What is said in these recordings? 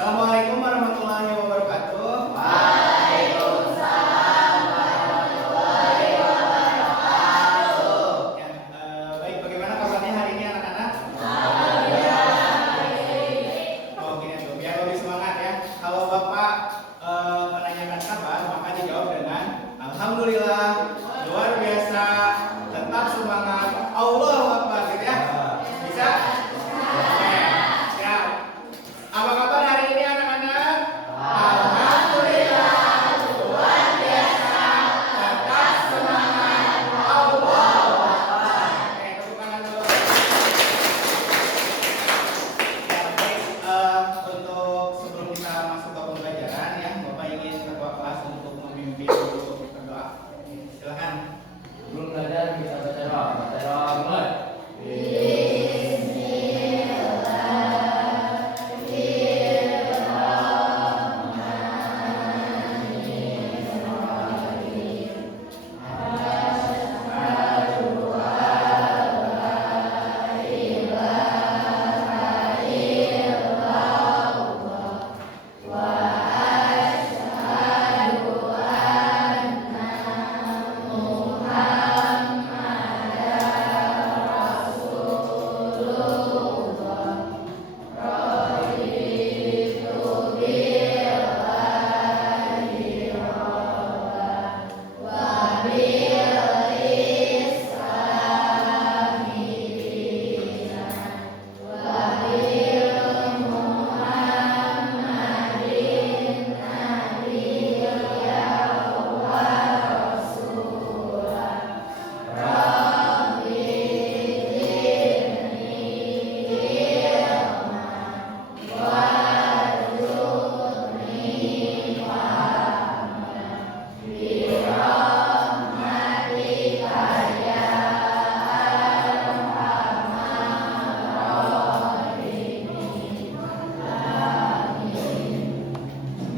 Assalamualaikum warahmatullahi wabarakatuh. Waalaikumsalam warahmatullahi wabarakatuh. Ya, baik, bagaimana kabarnya hari ini anak-anak? Oh, gini tuh, biar lebih semangat ya. Kalau Bapak menanyakan kabar, maka dijawab dengan Alhamdulillah, luar biasa, tetap semangat, Allahu Akbar, gitu ya. Bisa? Oke, siap. Apa kabar hari ini anak-anak? Alhamdulillah, luar biasa, tetap semangat, Allahu Akbar. Oke, tepuk tangan dulu. Ya, baik, untuk sebelum kita masuk ke pembelajaran ya, Bapak ingin ketua kelas untuk memimpin dulu berdoa. Silakan. Sebelum belajar kita baca doa. Baca doa mulai.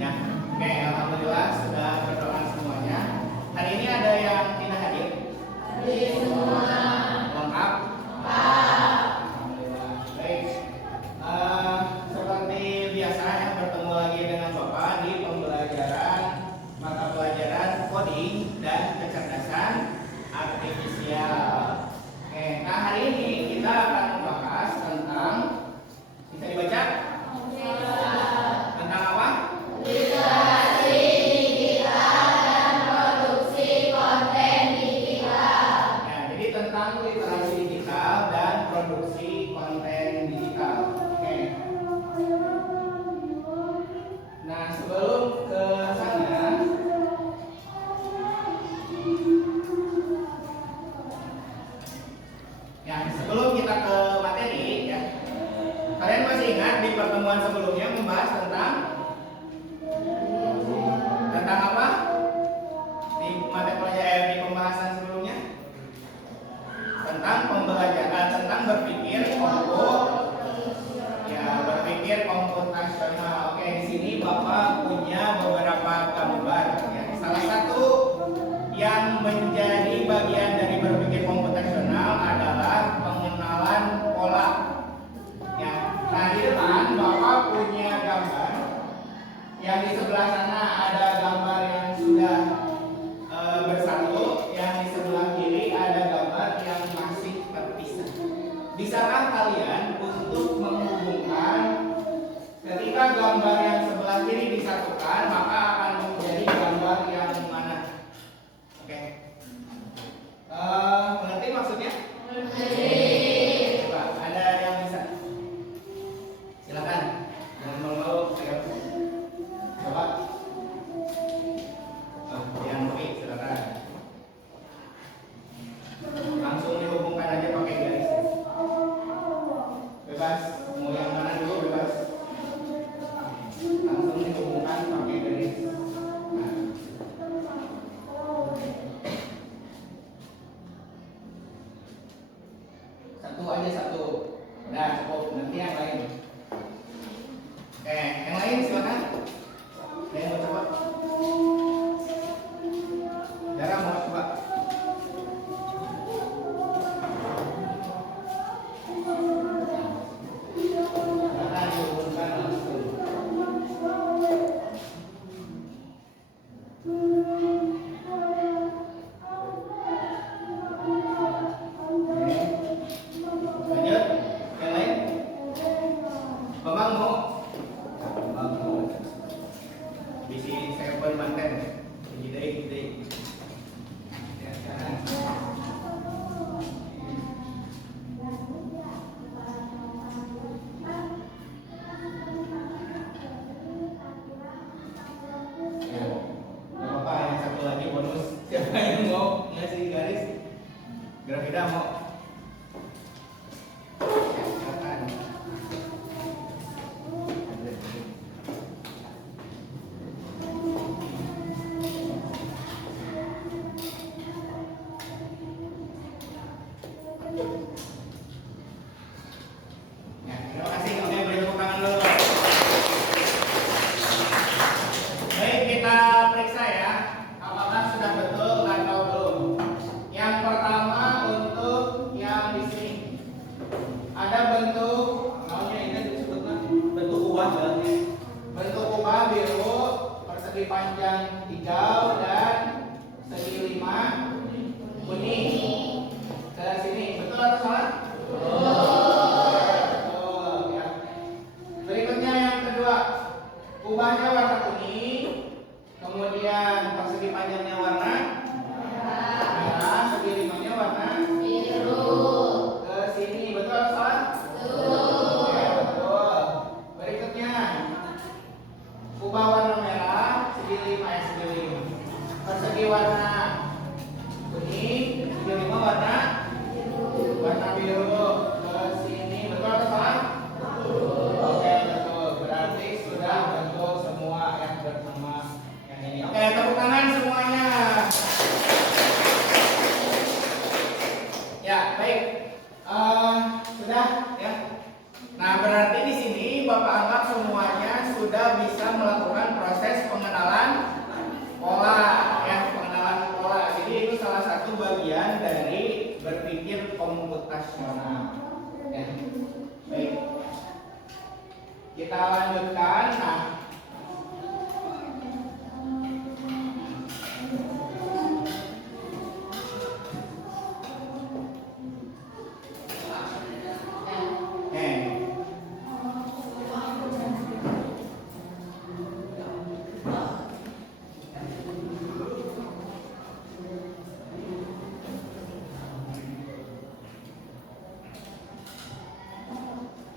Ya, oke, alhamdulillah sudah berdoa semuanya. Hari ini ada yang tidak hadir? Lengkap? Alhamdulillah. Baik. Seperti biasa ya, bertemu lagi dengan Bapak di pembelajaran mata pelajaran coding dan kecerdasan artifisial. Oke, nah hari ini kita akan membahas tentang, bisa dibaca? Tentang apa? Literasi digital dan produksi konten digital. Ya, jadi tentang literasi digital dan produksi konten digital. Oke. Nah, sebelum ke sana, ya, sebelum kita ke materi, ya, kalian masih ingat di pertemuan sebelumnya membahas tentang apa? Di materi pelajaran di pembahasan sebelumnya tentang pembelajaran tentang berpikir komputasional. Oke, di sini Bapak punya beberapa gambar ya. Salah satu yang menjadi bagian dari berpikir komputasional adalah pengenalan pola. Ya, nah di depan Bapak punya gambar. Yang di sebelah sana ada gambar yang sudah bersatu, yang di sebelah kiri ada gambar yang masih terpisah. Bisakah kalian untuk menghubungkan ketika gambar yang sebelah kiri disatukan, maka akan menjadi gambar yang mana? Oke. Mengerti maksudnya? Coba, ada yang bisa? Silakan. Jangan malu-malu, coba. Yang lebih, silakan. Langsung dihubungkan aja pakai garis. Bebas, mau yang mana dulu bebas. Langsung dihubungkan pakai garis. bisi seven manten gede. Ya, sekarang. Ya, nggak apa-apa, yang satu lagi bonus. Siapa yang mau ngasih garis? Grafida mau? Ya, silakan. Ya, terima kasih. Oke, beri tepuk tangan dulu. Baik, kita periksa ya. Apakah sudah betul atau belum? Yang pertama untuk yang di sini. Ada bentuk, namanya ini disebutnya bentuk kubah berarti. Bentuk kubah biru, persegi panjang hijau dan segi 5 kuning. Ke sini, betul atau salah? Betul, ya. Berikutnya yang kedua, kubahnya warna kuning, kemudian persegi panjangnya warna merah, segi 5-nya warna ke sini, betul atau salah? Oke, betul. Berikutnya, kubah warna merah, segi 5. Persegi warna kuning, segi 5 warna biru ke sini, betul atau salah? Oke, betul. Berarti sudah betul semua yang bersama yang ini. Oke, tepuk tangan semuanya. Ya, baik. Sudah ya. Nah, berarti di sini Bapak anggap semuanya sudah bisa melakukan proses pengenalan pola ya, pengenalan pola. Jadi itu salah satu bagian dari berpikir komputasional. Ya. Baik. Kita lanjutkan. Nah,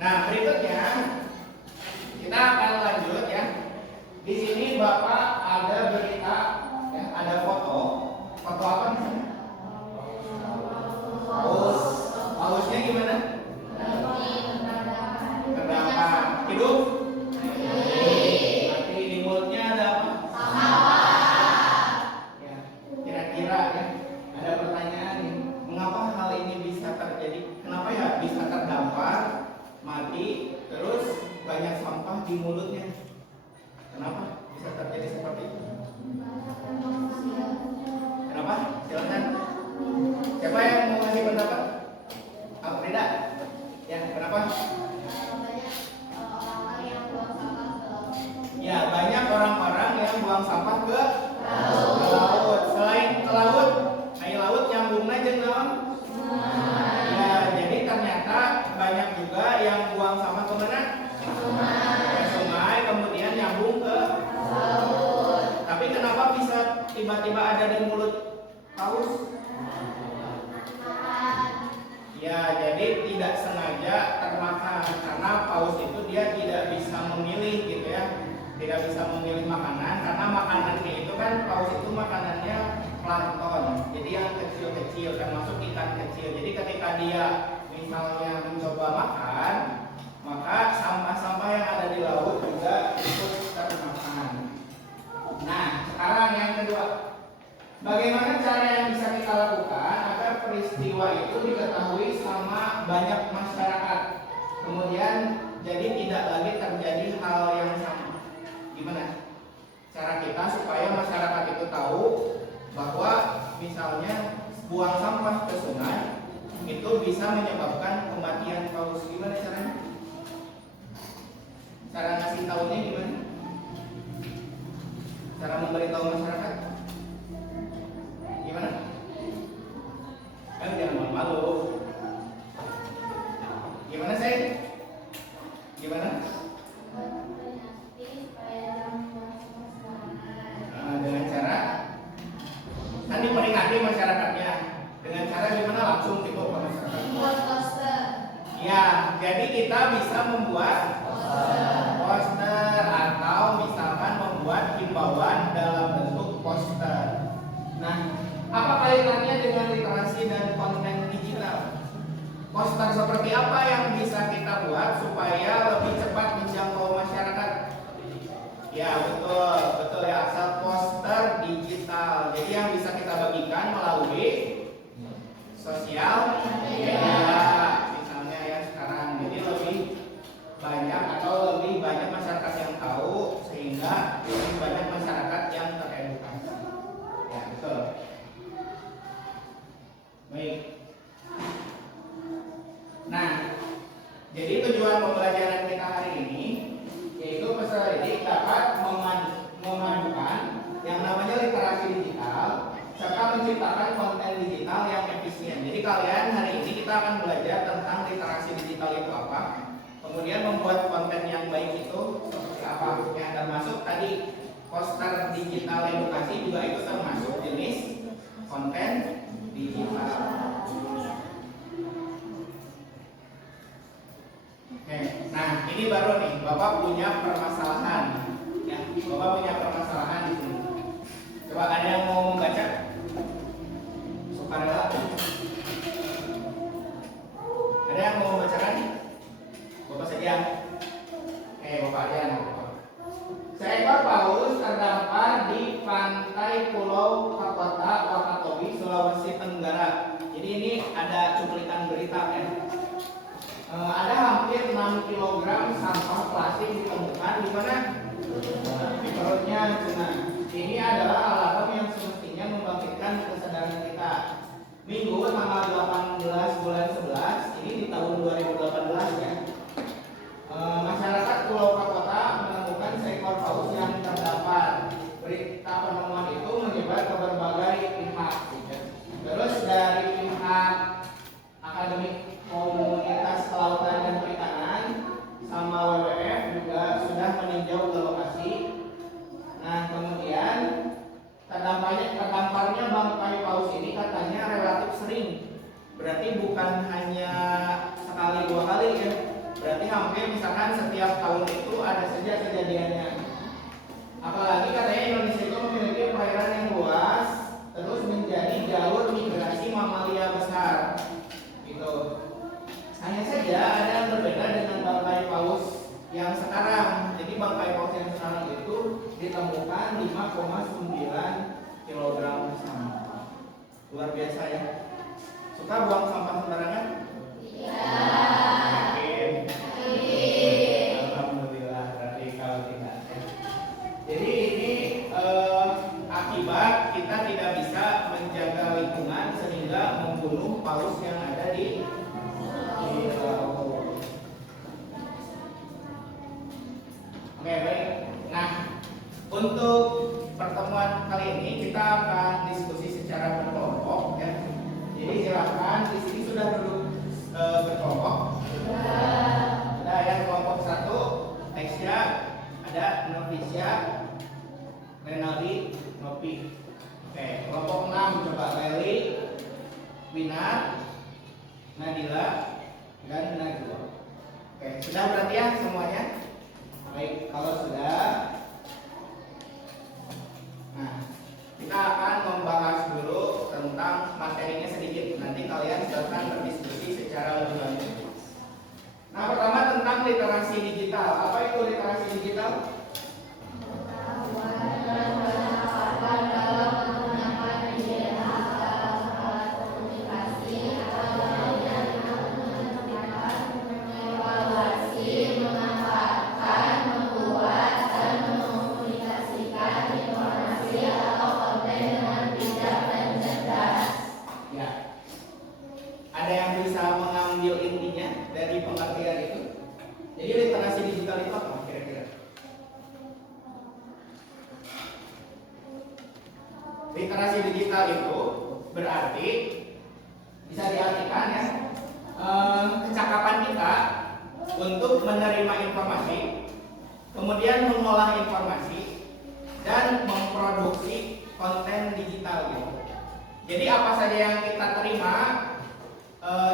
nah, berikutnya kita akan lanjut ya. Di sini Bapak ada berita ya, ada foto. Foto apa nih? Paus. Pausnya gimana? Terdampar. Hidup? Mati. Di mulutnya ada apa? Ya, kira-kira ya. Ada pertanyaan nih. Mengapa hal ini bisa terjadi? Kenapa ya bisa terdampar, mati, terus banyak sampah di mulutnya? Kenapa bisa terjadi seperti itu? Kenapa? Silakan. Siapa yang mau ngasih pendapat? Frida. Ya, kenapa? Ya, banyak orang-orang yang buang sampah ke laut. Selain ke laut, air laut nyambungnya jeung naon? Ya, jadi ternyata banyak juga yang buang sampah ke mana? Ke sungai, kemudian nyambung ke laut. Tapi kenapa bisa tiba-tiba ada di mulut paus? Ya, jadi tidak sengaja termakan karena paus itu dia tidak bisa memilih gitu ya. Tidak bisa memilih makanan karena makanannya itu kan paus itu makanannya plankton. Jadi yang kecil-kecil termasuk ikan kecil. Jadi ketika dia misalnya mencoba makan, maka sampah-sampah yang ada di laut juga ikut termakan. Nah, sekarang yang kedua. Bagaimana cara yang bisa kita lakukan agar peristiwa itu diketahui sama banyak masyarakat, kemudian jadi tidak lagi terjadi hal yang sama? Gimana cara kita supaya masyarakat itu tahu bahwa misalnya buang sampah ke sungai itu bisa menyebabkan kematian paus? Gimana caranya? Cara ngasih tahunya gimana? Cara memberitahu masyarakat? Gimana? Kan jangan malu-malu. Gimana sih? Gimana? seperti apa yang bisa kita buat supaya lebih cepat menjangkau masyarakat? Ya betul, betul ya, poster digital. Jadi yang bisa kita bagikan melalui sosial media, misalnya ya sekarang. Jadi lebih banyak atau lebih banyak masyarakat yang tahu sehingga lebih banyak masyarakat yang teredukasi. Ya betul. Baik. Nah, jadi tujuan pembelajaran kita hari ini yaitu peserta didik dapat memadukan yang namanya literasi digital serta menciptakan konten digital yang efisien. Jadi kalian hari ini kita akan belajar tentang literasi digital itu apa, kemudian membuat konten yang baik itu seperti apa. Yang termasuk tadi poster digital edukasi juga itu termasuk jenis konten digital. Oke, nah ini baru nih, Bapak punya permasalahan, ya, Bapak punya permasalahan di sini. Coba ada yang mau membaca? Sukarela? Ada yang mau membacakan? Bapak sekian. Bapak Arian. Seekor paus terdampar di pantai Pulau Kapota, Wakatobi, Sulawesi Tenggara. Jadi ini ada cuplikan berita ya. Ada hampir 6 kg sampah plastik ditemukan di mana? Di perutnya tuna. Ini adalah alarm yang semestinya membangkitkan kesadaran kita. Minggu tanggal 18 bulan 11 ini di tahun 2018 ya. Masyarakat Pulau Kapota menemukan seekor paus yang terdampar. Berita penemuan itu menyebar ke berbagai pihak. Terus dari pihak akademik komunitas kelautan dan perikanan sama WWF juga sudah meninjau ke lokasi. Nah kemudian terdamparnya bangkai paus ini katanya relatif sering. Berarti bukan hanya sekali dua kali ya. Berarti hampir misalkan setiap tahun itu ada saja kejadiannya. Apalagi katanya Indonesia itu memiliki perairan yang luas, terus menjadi jalur migrasi mamalia besar. Gitu. Hanya saja ada yang berbeda dengan bangkai paus yang sekarang. Jadi bangkai paus yang sekarang itu ditemukan 5,9 kg sampah. Luar biasa ya. Suka buang sampah sembarangan? Iya. Alhamdulillah, berarti kalau tidak. Jadi ini akibat kita tidak bisa menjaga lingkungan sehingga membunuh paus yang ada di laut. Oke, baik. Nah, untuk pertemuan kali ini kita akan diskusi secara berkelompok ya. Jadi silakan di sini sudah duduk berkelompok. Ada yang kelompok 1, Texya, ada Novisia, Renaldi, Nopi. Oke, kelompok 6 coba Leli, Winar, Nadila, dan Najwa. Oke, sudah berarti ya semuanya? Baik, kalau sudah, nah kita akan membahas dulu tentang materinya sedikit. Nanti kalian akan berdiskusi secara lebih lanjut. Nah, pertama tentang literasi digital. Apa itu literasi digital? Ada yang bisa mengambil intinya dari pengertian itu? Jadi literasi digital itu apa kira-kira? Literasi digital itu berarti bisa diartikan ya kecakapan kita untuk menerima informasi, kemudian mengolah informasi dan memproduksi konten digital gitu. Jadi apa saja yang kita terima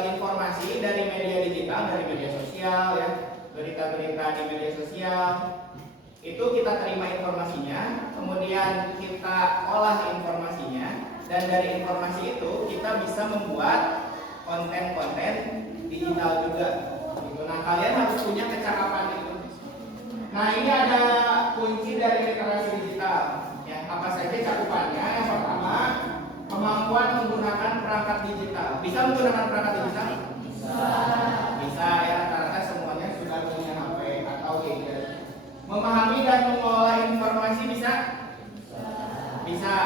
informasi dari media digital, dari media sosial ya, berita-berita di media sosial itu kita terima informasinya, kemudian kita olah informasinya, dan dari informasi itu kita bisa membuat konten-konten digital juga. Gitu. Nah, kalian harus punya kecakapan itu. Nah, ini ada kunci dari literasi digital. Ya, apa saja cakupannya? Yang pertama, kemampuan menggunakan perangkat digital. Bisa menggunakan perangkat digital? Bisa ya, rata-rata semuanya sudah punya HP atau gadget. Memahami dan mengolah informasi bisa?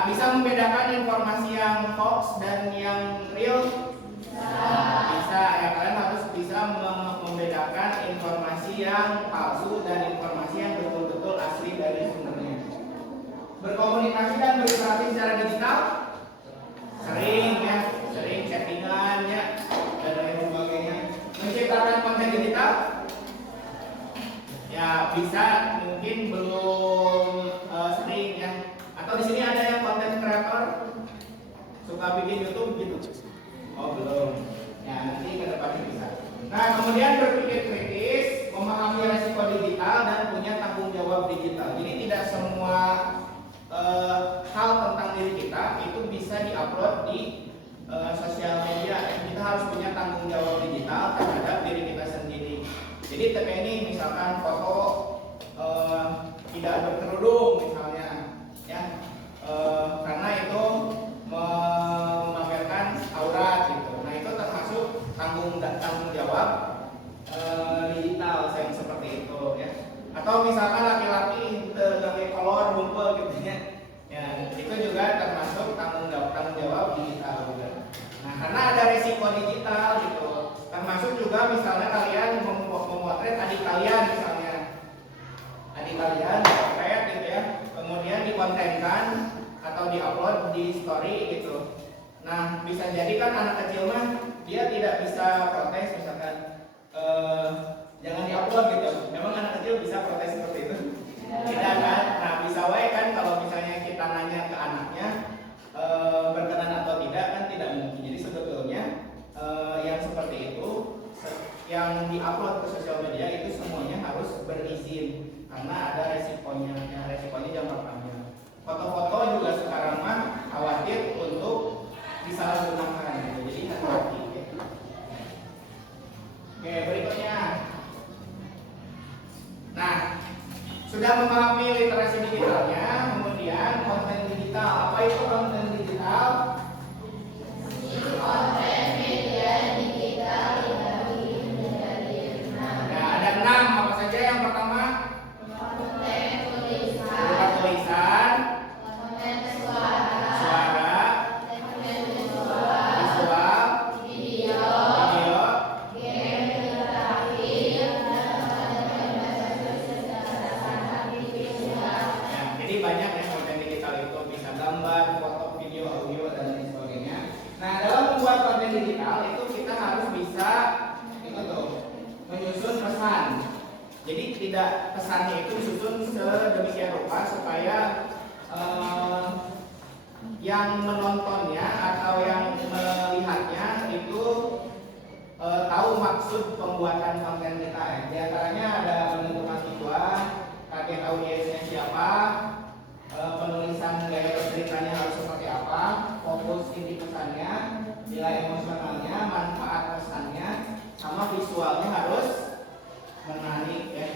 Bisa membedakan informasi yang hoax dan yang real? Bisa ya, kalian harus bisa membedakan informasi yang palsu dan informasi yang betul-betul asli dari sumbernya. Berkomunikasi dan berinteraksi secara digital? Sering ya, sering chattingan ya, dan lain sebagainya. Menciptakan konten digital? Ya bisa, mungkin belum sering ya. Atau di sini ada yang konten kreator suka bikin YouTube gitu? Oh belum. Ya nanti ke depannya bisa. Nah kemudian berpikir kritis, memahami resiko digital dan punya tanggung jawab digital. Jadi tidak semua hal tentang diri kita itu bisa diupload di sosial media. Kita harus punya tanggung jawab digital terhadap diri kita sendiri. Jadi kayak ini misalkan foto tidak berkerudung misalnya, ya karena itu memamerkan aurat gitu. Nah itu termasuk tanggung jawab digital yang seperti itu ya. Atau misalkan laki-laki pakai kolor rumpel gitu ya, itu juga termasuk tanggung jawab digital juga. Nah karena ada resiko digital gitu, termasuk juga misalnya kalian memotret adik kalian misalnya, adik kalian potret gitu ya, kemudian dikontenkan atau diupload di story gitu. Nah bisa jadi kan anak kecil mah dia tidak bisa protes misalkan jangan diupload gitu. Memang anak kecil bisa protes seperti itu? Tidak kan? Nah bisa wae kan kalau misalnya kita nanya ke anaknya berkenan atau tidak kan tidak mungkin. Jadi sebetulnya yang seperti itu yang diupload ke sosial media itu semuanya harus berizin karena ada resikonya. Ya, resikonya jangka panjang. Foto-foto juga sekarang mah khawatir untuk disalahgunakan gitu. Jadi hati-hati ya. Oke, berikutnya. Nah, sudah memahami literasi digitalnya, kemudian konten digital. Apa itu konten digital? Konten media digital Ya, ada 6. Apa saja yang pertama? konten tulisan, Berupa tulisan, konten suara, konten visual, video, game interaktif, dan konten berdasarkan artificial. ya, jadi banyak ya konten digital itu, bisa gambar, foto, video, audio dan lain sebagainya. Nah, dalam membuat konten digital itu kita harus bisa itu tuh menyusun pesan. Jadi tidak pesannya itu disusun sedemikian rupa supaya yang menontonnya atau yang melihatnya itu tahu maksud pembuatan konten kita. Di antaranya ada menentukan tujuan, target audiensnya siapa, penulisan gaya berceritanya harus seperti apa, fokus inti pesannya, nilai emosionalnya, manfaat pesannya, sama visualnya harus menarik ya.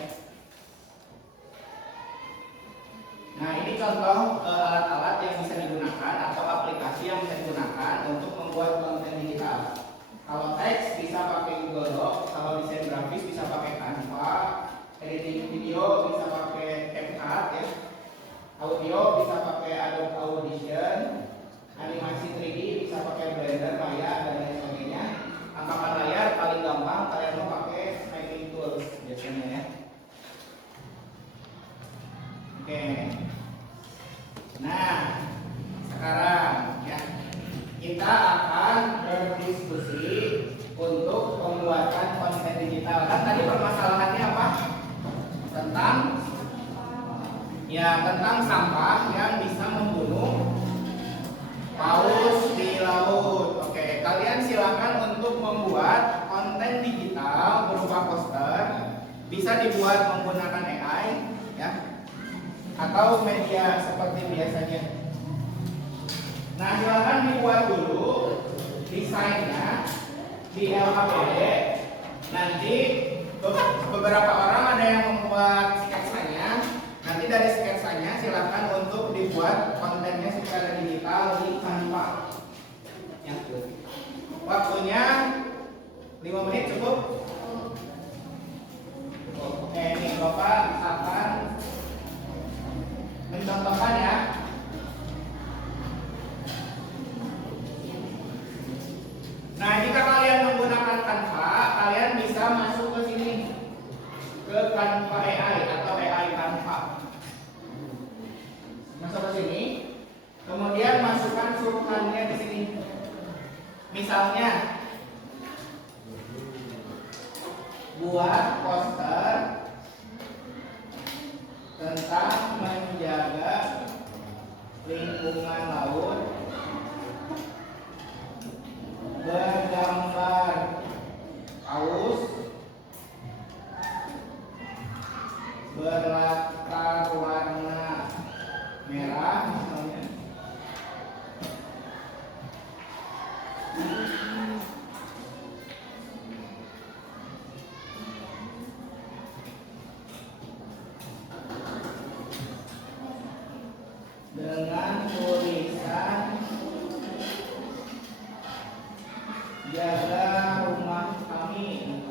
Nah ini contoh alat-alat yang bisa digunakan atau aplikasi yang bisa digunakan untuk membuat konten digital. Kalau teks bisa pakai Google Docs, kalau desain grafis bisa pakai Canva, editing video bisa pakai CapCut ya, audio bisa pakai Adobe Audition, animasi 3D bisa pakai Blender, Maya dan lain sebagainya. Angkapan layar paling gampang kalian mau pakai Mapping Tools biasanya ya. Oke. Nah, sekarang ya kita akan berdiskusi untuk pembuatan konten digital. Kan tadi permasalahannya apa? Tentang sampah yang bisa membunuh paus di laut. Oke, kalian silakan untuk membuat konten digital berupa poster. Bisa dibuat menggunakan AI ya, atau media seperti biasanya. Nah, silakan dibuat dulu desainnya di LHPD Nanti beberapa orang ada yang membuat sketsanya. Nanti dari sketsanya silakan untuk dibuat kontennya secara digital di Canva. Ya. Waktunya 5 menit cukup. Oke, ini Bapak akan mencontohkan ya. Nah, jika kalian menggunakan Canva, kalian bisa masuk ke sini, ke Canva AI atau AI Canva. Masuk ke sini, kemudian masukkan suruhannya di sini. Misalnya, buat poster tentang menjaga lingkungan laut bergambar paus berlatar warna merah misalnya. Dengan tulisan jaga rumah kami.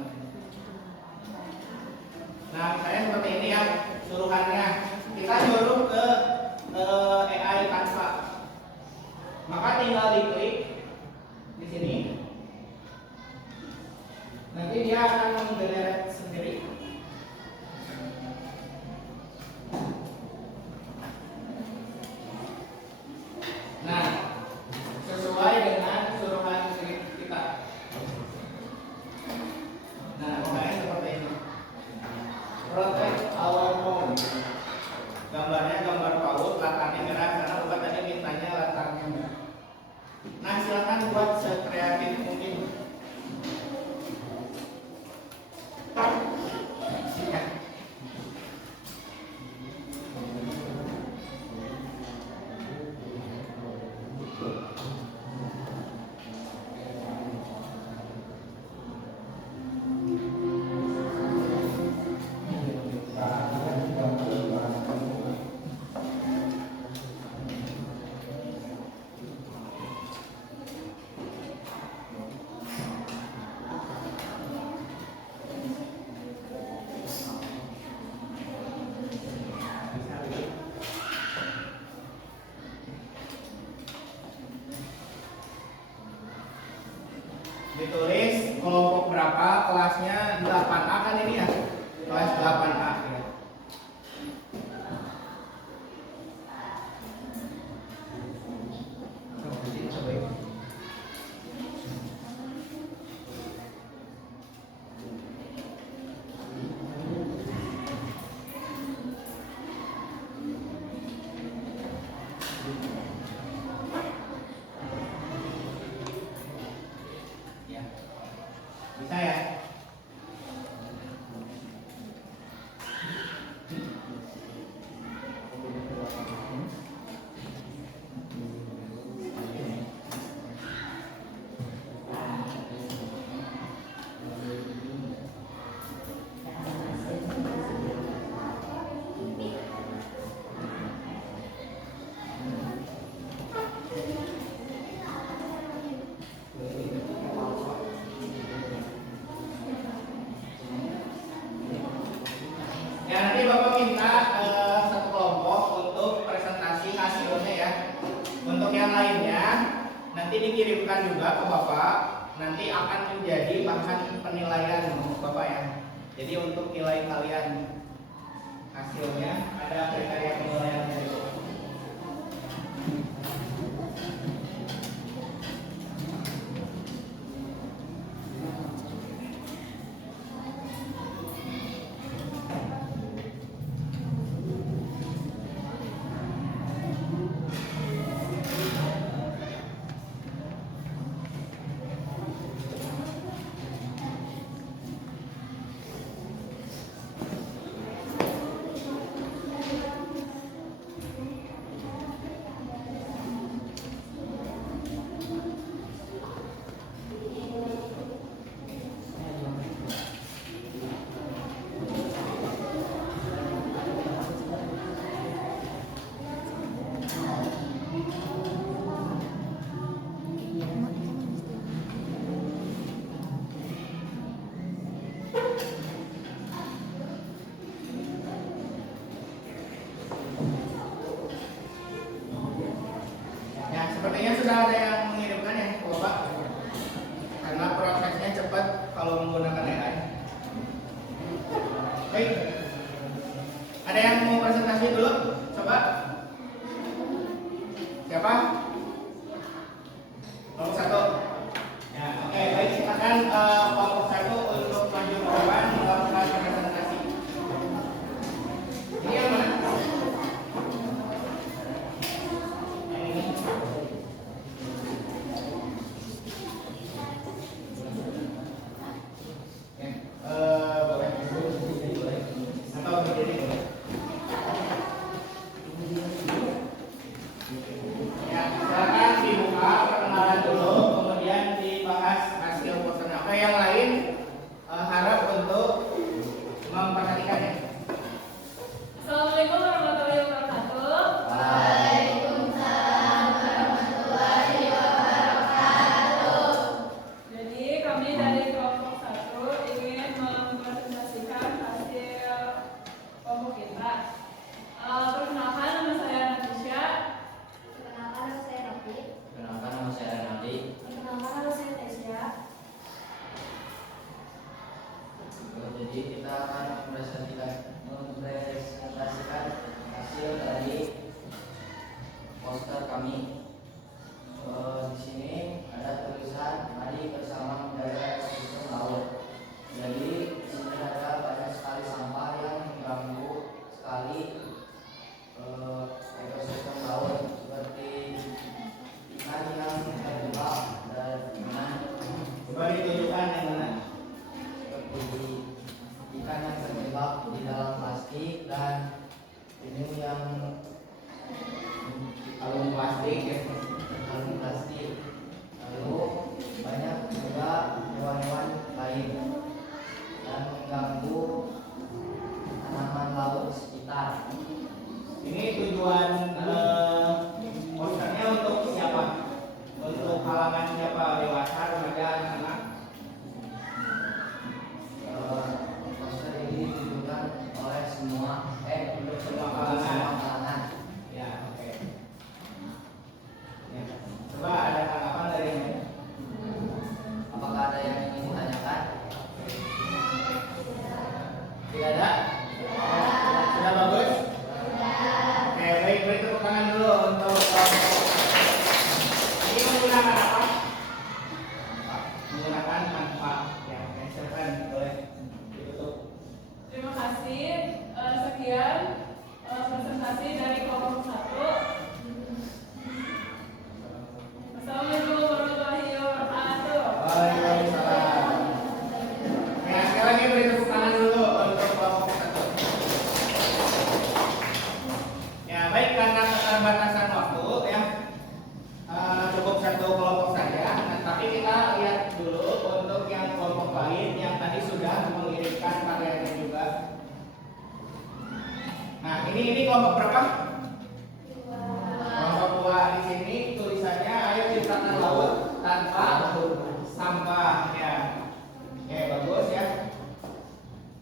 Nah, misalnya seperti ini ya suruhannya. Kita nyuruh ke AI Canva. Maka tinggal diklik di sini. Nanti dia akan menggenerate sendiri. Nah, sesuai dengan suruhan kita. Nah, misalnya seperti ini. Protect our home. Gambarnya gambar paus, latarnya merah karena Bapak tadi mintanya latarnya merah. Nah, silakan buat sekreatif mungkin. Ya. Ditulis kelompok berapa, kelasnya 8A kan ini ya, kelas 8A ya. Ya. Bisa ya? Ya, nanti Bapak minta satu kelompok untuk presentasi hasilnya ya. Untuk yang lainnya nanti dikirimkan juga ke Bapak. Nanti akan menjadi bahan penilaian Bapak ya. Jadi untuk nilai kalian hasilnya ada kriteria penilaian dari Bapak. presentasi dulu. Coba. Siapa? Nomor 1. Ya, oke, baik, silakan kelompok 1 untuk maju ke depan melakukan presentasi. Ini yang mana? Yang ini. Boleh. Atau berdiri boleh. Ya, silakan dibuka perkenalan dulu, kemudian dibahas hasil personal. Oke, yang lain harap untuk memperhatikannya. Assalamualaikum warahmatullahi wabarakatuh. Waalaikumsalam warahmatullahi wabarakatuh. Jadi kami dari kelompok 1 ingin mempresentasikan hasil kelompok kita. Perkenalkan, nama saya Natasha. Perkenalkan nama saya Novi. Kenalkan nama saya Renaldi. Perkenalkan nama saya Tesya. Jadi kita akan mempresentasikan hasil dari poster kami. Di sini ada tulisan "Mari bersama menjaga ekosistem laut". Jadi di sini ada banyak sekali sampah yang mengganggu sekali ekosistem laut, seperti ikan yang terjebak dengan Coba ditunjukkan yang mana? seperti ikan yang terjebak di dalam plastik dan ini yang Kalung plastik ya. kalung plastik. Lalu banyak juga hewan-hewan lain yang mengganggu tanaman laut di sekitar. Ini tujuan posternya untuk siapa? Untuk kalangan siapa? Dewasa, remaja, anak-anak? Poster ini ditujukan oleh untuk Semua semua kalangan. kalangan. Ya, oke. Ya. Coba ada tanggapan dari ini? Apakah ada yang ingin ditanyakan? Tidak ada? Sudah bagus? Oke, baik, beri tepuk tangan dulu untuk ini menggunakan apa? Menggunakan tanpa. Ya, oke, silakan boleh ditutup. Terima kasih. Sekian presentasi dari kelompok 1. Assalamualaikum warahmatullahi wabarakatuh. Waalaikumsalam. Ya, sekali lagi beri tepuk tangan dulu untuk kelompok 1. Ya, baik, karena keterbatasan waktu ya, cukup 1 kelompok saja. Nah, tapi kita lihat dulu untuk yang kelompok lain yang tadi sudah mengirimkan karyanya juga. Nah, ini kelompok berapa? Kelompok 2. Di sini tulisannya ayo ciptakan laut tanpa sampah ya. Oke, bagus ya.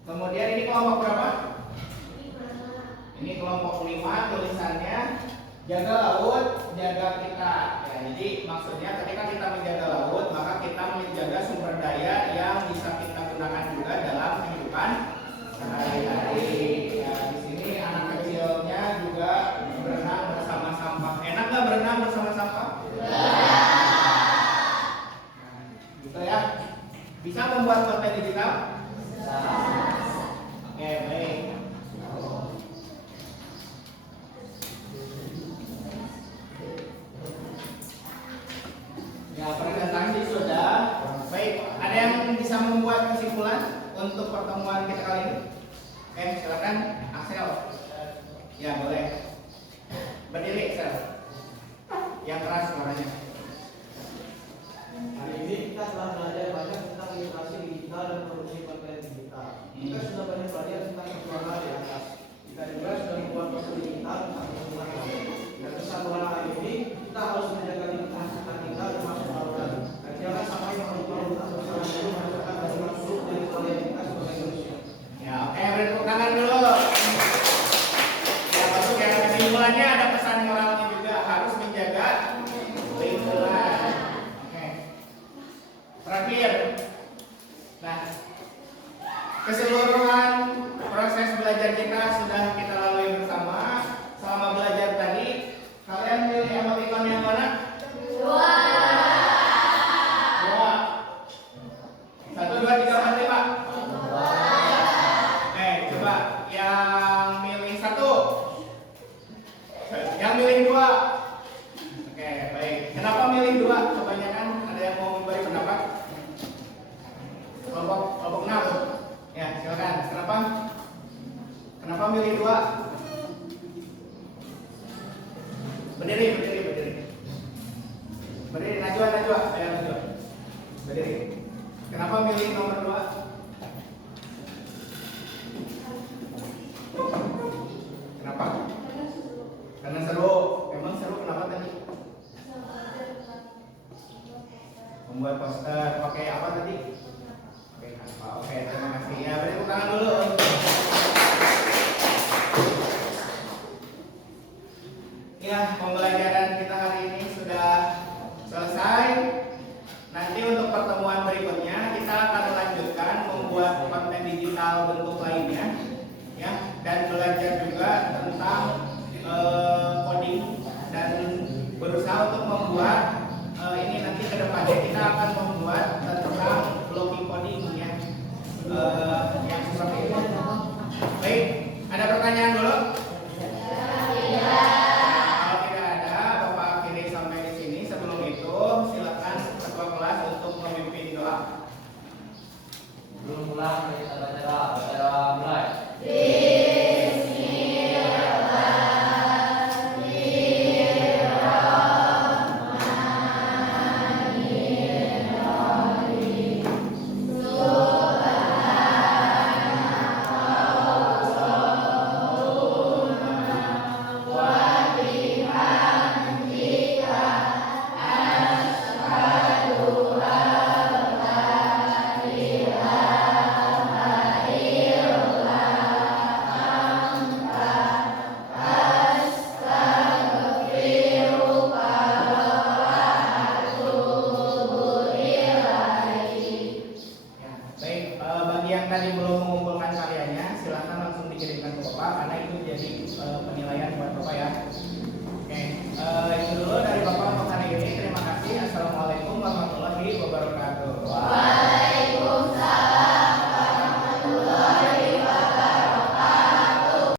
Kemudian ini kelompok berapa? Ini kelompok 5, tulisannya jaga laut, jaga kita. Ya, jadi maksudnya ketika kita menjaga laut, maka kita menjaga sumber daya yang bisa kita gunakan juga dalam kehidupan sehari-hari. Ya, di sini anak kecilnya juga berenang bersama sampah. Enak nggak berenang bersama sampah? Gitu ya. Bisa membuat konten digital? Oke, baik. Ya, presentasi sudah. Baik, ada yang bisa membuat kesimpulan untuk pertemuan kita kali ini? Oke, silakan Axel. Ya, boleh. Berdiri, Axel. Yang keras suaranya. Hari ini kita telah belajar banyak tentang literasi digital dan produksi konten digital. Kita sudah banyak belajar tentang kedua hal di atas. Kita juga sudah membuat konten digital tentang kebutuhan lain. Dan satu hal hari ini kita harus menjaga literasi tentang digital termasuk lautan. Dan jangan sampai laut atau salah satu menghasilkan banyak buruk dari kualitas kita sebagai manusia. Ya, oke, beri tepuk tangan dulu. Ya, masuk ya. Kesimpulannya ada pesan moralnya juga, harus menjaga lingkungan. Oke. Terakhir. Nah, keseluruhan proses belajar kita sudah kita lalui bersama. Berdiri. Berdiri, Najwa. Ayo Najwa. Berdiri. Kenapa milih nomor 2? Kenapa? Karena seru. Emang seru kenapa tadi? Membuat poster. Oke, apa tadi? Oke, terima kasih. Ya, beri tepuk tangan dulu. Ya, pembelajaran kita hari ini sudah selesai. Nanti untuk pertemuan berikutnya kita akan melanjutkan membuat konten digital bentuk lainnya, ya, dan belajar juga tentang coding dan berusaha untuk membuat ini nanti ke depannya kita akan membuat tentang blocking coding ya, yang seperti itu. Baik, ada pertanyaan dulu? Belum pulang kita baca mulai. Bagi yang tadi belum mengumpulkan karyanya, silahkan langsung dikirimkan ke Bapak karena itu jadi penilaian buat Bapak ya. Oke, itu dulu.